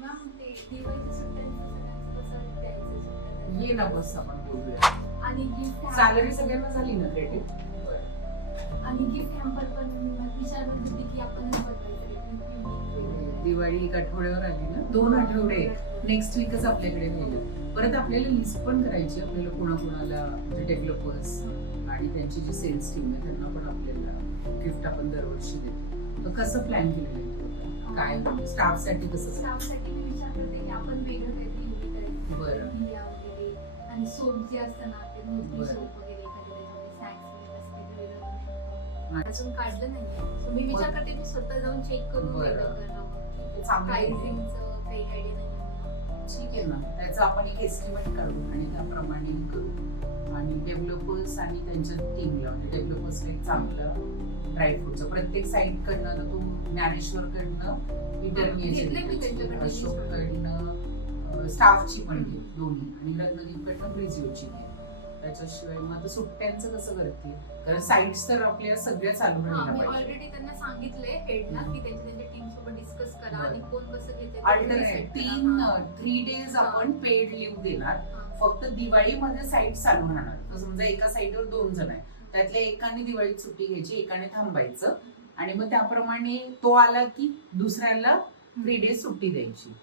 Ma'am ते दिवाळीच्या सुट्ट्यांचं सगळ्यांचं कसं द्यायचं सुट्ट्या ये ना बस आपण बोलूया. आणि गिफ्ट सॅलरी सगळ्यांना झाली ना क्रेडिट. आणि गिफ्ट हॅम्पर पण विचार करत होती की आपणच बनवायचं दिवाळी एक आठवड्यावर आली ना, 2 आठवडे नेक्स्ट वीकच आपल्याकडे राहिलं. परत आपल्याला लिस्ट पण करायची, आपल्याला कोणाकोणाला म्हणजे डेव्हलपर्स आणि त्यांची जी सेल्स टीम आहे त्यांना पण आपल्याला गिफ्ट आपण दरवर्षी देतो. तर कसं प्लॅन केलेलं आहे, काय स्टाफसाठी कसं? स्टाफसाठी मी विचार करते की आपण वेगळं काहीतरी युनिक करायचं. बरं. दिया वगैरे आणि सोप जे असतं ना ते मोती बरं. सोप वगैरे एखादी त्याच्यामध्ये स्नॅक्स वगैरे असं काहीतरी वेगळं करू शकतो. अजून काढलं नाहीये. So मी विचार करते की स्वतः जाऊन चेक करून बरं. वेगळं करावं. चांगलं आहे. प्राइसिंगचं काही आयडिया नाही. ठीक आहे ना, त्याचा आपण एक एस्टिमेट काढू आणि त्याप्रमाणे करू. आणि डेव्हलपर्स आणि त्यांच्या टीमला म्हणजे डेव्हलपर्सला एक चांगलं ड्रायफ्रूटचं प्रत्येक साईट कडनं, तू ज्ञानेश्वरकडनं घेतलंय मी त्यांच्याकडनं अशोककडनं स्टाफची पण घे दोन्ही, आणि रत्नदीपकडनं ब्रिझिओची घे. त्याच्याशिवाय मग आता सुट्ट्यांचं कसं करते, कारण साईट्स तर आपल्या सगळ्या चालू मी राहिल्या पाहिजे. ऑलरेडी त्यांना सांगितलंय हेडला की त्यांच्या टीम सोबत डिस्कस करा बरं. आणि कोण कसं घेते अल्टरनेट 3 डेज आपण पेड लिव्ह देणार. फक्त दिवाळीमध्ये साईट चालू राहणार. तर समजा एका साईटवर 2 जण आहे, त्यातल्या एकाने दिवाळीत सुट्टी घ्यायची, एकाने थांबायचं, आणि मग त्याप्रमाणे तो आला की दुसऱ्याला 3 डेज सुट्टी द्यायची.